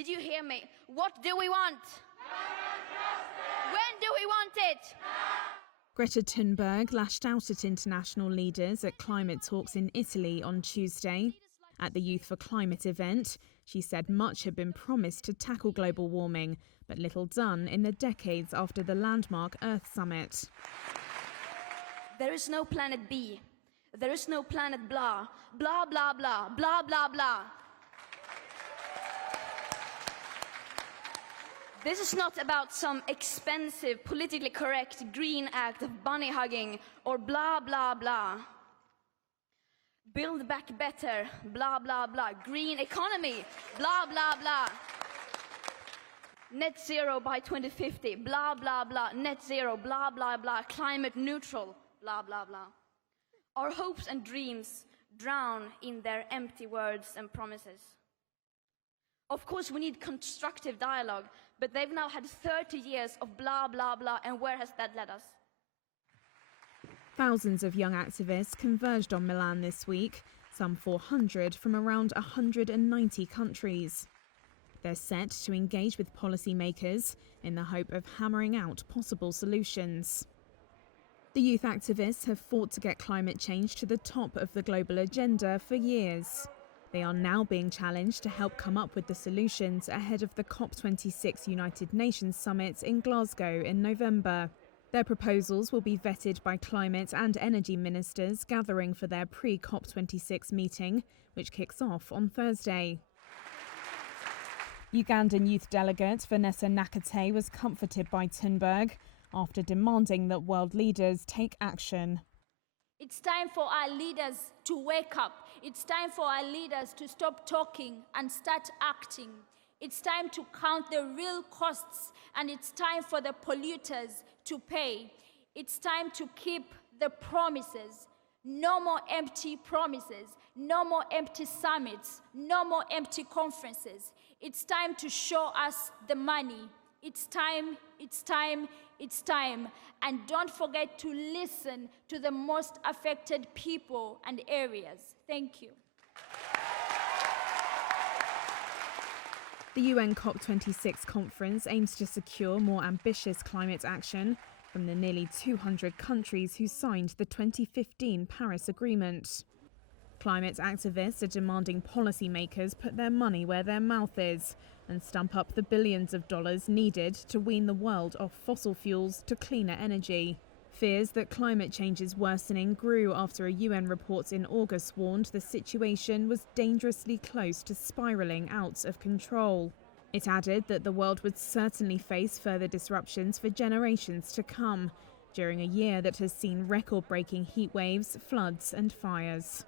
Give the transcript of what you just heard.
Did you hear me? What do we want? When do we want it? Greta Thunberg lashed out at international leaders at climate talks in Italy on Tuesday. At the Youth for Climate event, she said much had been promised to tackle global warming, but little done in the decades after the landmark Earth Summit. There is no planet B. There is no planet blah, blah, blah, blah, blah, blah, blah. This is not about some expensive, politically correct green act of bunny hugging or blah, blah, blah. Build back better, blah, blah, blah. Green economy, blah, blah, blah. Net zero by 2050, blah, blah, blah. Net zero, blah, blah, blah. Climate neutral, blah, blah, blah. Our hopes and dreams drown in their empty words and promises. Of course, we need constructive dialogue, but they've now had 30 years of blah, blah, blah, and where has that led us? Thousands of young activists converged on Milan this week, some 400 from around 190 countries. They're set to engage with policymakers in the hope of hammering out possible solutions. The youth activists have fought to get climate change to the top of the global agenda for years. They are now being challenged to help come up with the solutions ahead of the COP26 United Nations Summit in Glasgow in November. Their proposals will be vetted by climate and energy ministers gathering for their pre-COP26 meeting, which kicks off on Thursday. Ugandan youth delegate Vanessa Nakate was comforted by Thunberg after demanding that world leaders take action. It's time for our leaders to wake up. It's time for our leaders to stop talking and start acting. It's time to count the real costs, and it's time for the polluters to pay. It's time to keep the promises. No more empty promises. No more empty summits. No more empty conferences. It's time to show us the money. It's time, it's time, it's time. And don't forget to listen to the most affected people and areas. Thank you. The UN COP26 conference aims to secure more ambitious climate action from the nearly 200 countries who signed the 2015 Paris Agreement. Climate activists are demanding policymakers put their money where their mouth is and stump up the billions of dollars needed to wean the world off fossil fuels to cleaner energy. Fears that climate change is worsening grew after a UN report in August warned the situation was dangerously close to spiralling out of control. It added that the world would certainly face further disruptions for generations to come, during a year that has seen record-breaking heat waves, floods and fires.